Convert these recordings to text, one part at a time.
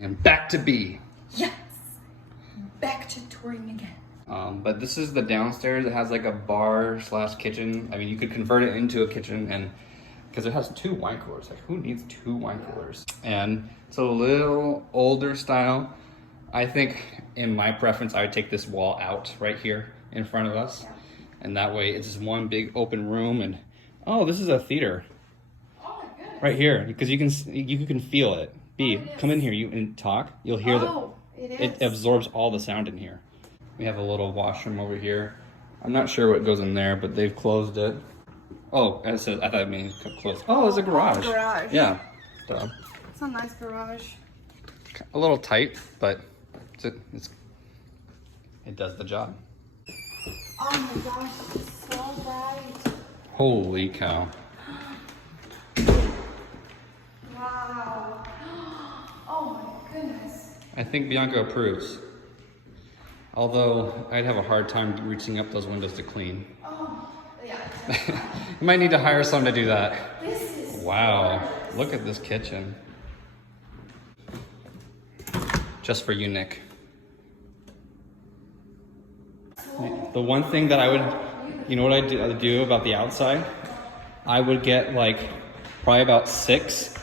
And back to B. Yes! Back to touring again. But this is the downstairs. It has like a bar slash kitchen. I mean, you could convert it into a kitchen, and because it has 2 wine coolers. Like, who needs 2 wine coolers? And it's a little older style. I think, in my preference, I would take this wall out right here in front of us. Yeah. And that way, it's just one big open room. And oh, this is a theater. Oh my goodness. Right here, because you can feel it. B, come in here, and talk. You'll hear it absorbs all the sound in here. We have a little washroom over here. I'm not sure what goes in there, but they've closed it. Oh, I thought it meant closed. Oh, there's a garage. Garage. Yeah. Duh. It's a nice garage. A little tight, but it does the job. Oh my gosh, it's so bright. Holy cow. Wow. Oh my goodness. I think Bianca approves. Although I'd have a hard time reaching up those windows to clean. Oh, yeah. You might need to hire someone to do that. This is Wow, gorgeous. look at this kitchen. Just for you, Nick. The one thing that I would, you know what I do about the outside? I would get like probably about 6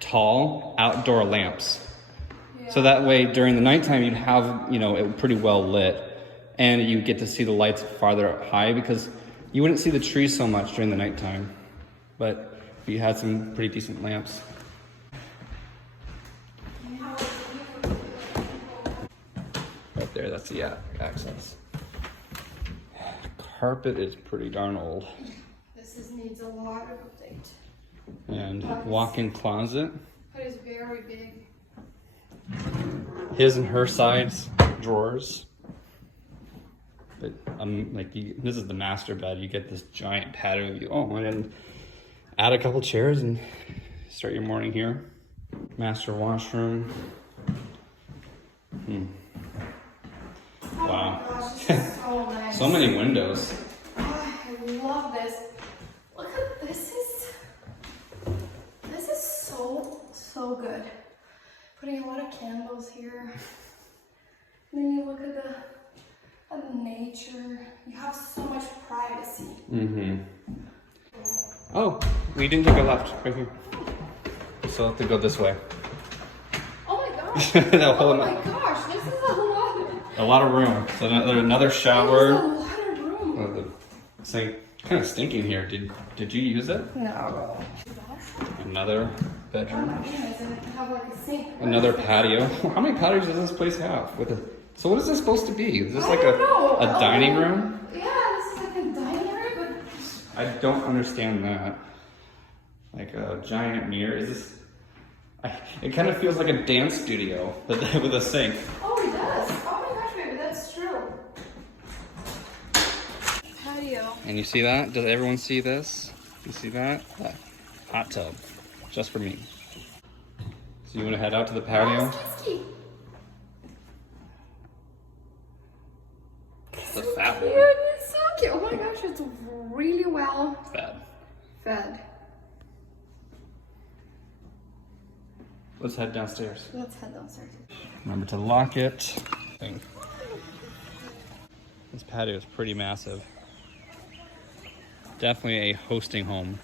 tall outdoor lamps. So that way during the nighttime you'd have, it pretty well lit, and you get to see the lights farther up high, because you wouldn't see the trees so much during the nighttime. But you had some pretty decent lamps. Right there, that's the access. Carpet is pretty darn old. Needs a lot of update. And walk-in closet. It is very big. His and her sides drawers. But this is the master bed. You get this giant patio view. Oh, and then add a couple chairs and start your morning here. Master washroom. Wow. Oh my gosh, this is so nice. So many windows. Oh, I love this. Look at this. This is so good. Putting a lot of candles here. And then you look at the nature. You have so much privacy. Mm-hmm. Oh, we didn't take a left right here. So I'll have to go this way. Oh my gosh. That whole Oh my gosh, this is a lot. A lot of room. So another shower. There's a lot of room. Oh, the sink. Kind of stinking here. Did you use it? No. Another Oh bedroom. my goodness, and I have like a sink. Another patio. How many patios does this place have? So what is this supposed to be? Is this I like don't know. a dining room? Yeah, this is like a dining room, I don't understand that. Like a giant mirror. Is this? It kind of feels like a dance studio with a sink. but oh, it does. Oh my gosh, baby, that's true. Patio. And you see that? Does everyone see this? You see that? Hot tub. Just for me. So you want to head out to the patio? It's It's a fat cute. one. It's so cute. Oh my gosh, it's really well fed. Let's head downstairs. Let's head downstairs. Remember to lock it. This patio is pretty massive. Definitely a hosting home.